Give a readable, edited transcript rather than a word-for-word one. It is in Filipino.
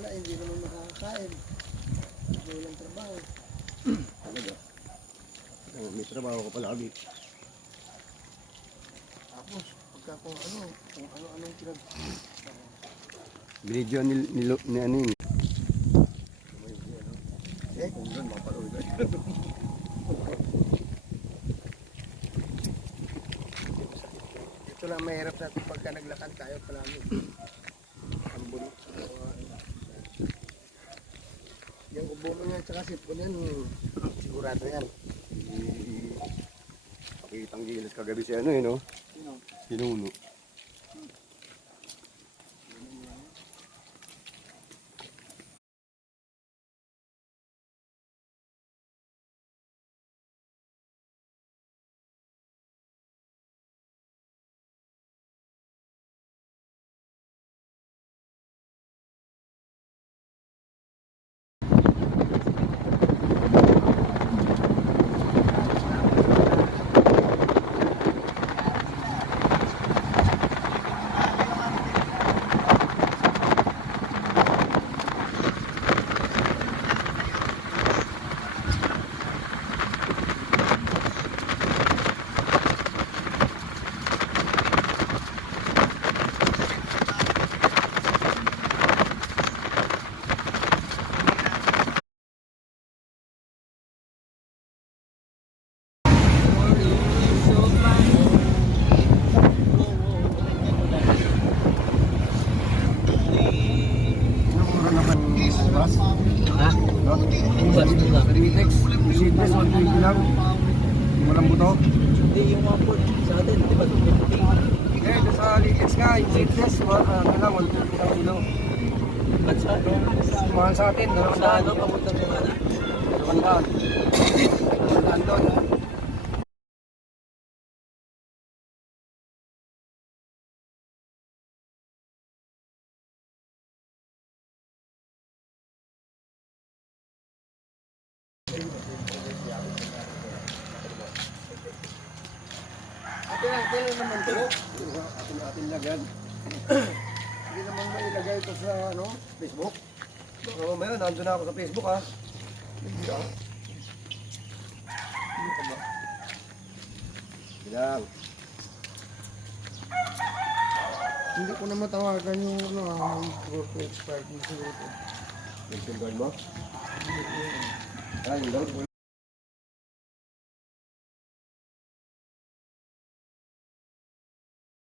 Wala, hindi naman makakakain. Hindi walang trabaho. Talaga. May trabaho ka palagi. Tapos, pagka kung ano-anong Binidyo ni ano yun. Kung doon, mapanood na. Ito lang mahirap natin pagka naglakad tayo palagi. Ang bulok sa yung ubo mo yan, tsaka sipon yan, sigurado yan. Pakitang gilas kagabi si ano no? Sinuno. Remitex, seedless, 120 lang. Walang buto. Hindi yung mga po sa atin, di ba? Eh, sa Litex nga, yung seedless, ano lang, 120 lang kilo. Ba't sa atin? Mahal sa atin, Sa ano, papunta mo na? 200 doon. Atin naman ito. Atin lagyan. Hindi naman mailagay ito sa Facebook. Oo, ngayon, nandun na ako sa Facebook ha. Hindi ah. Hindi ka ba? Bilang. Hindi ko na matawagan yung group expert mo siguro. Mention card mo? Hindi ko yun. Ah, yung daw.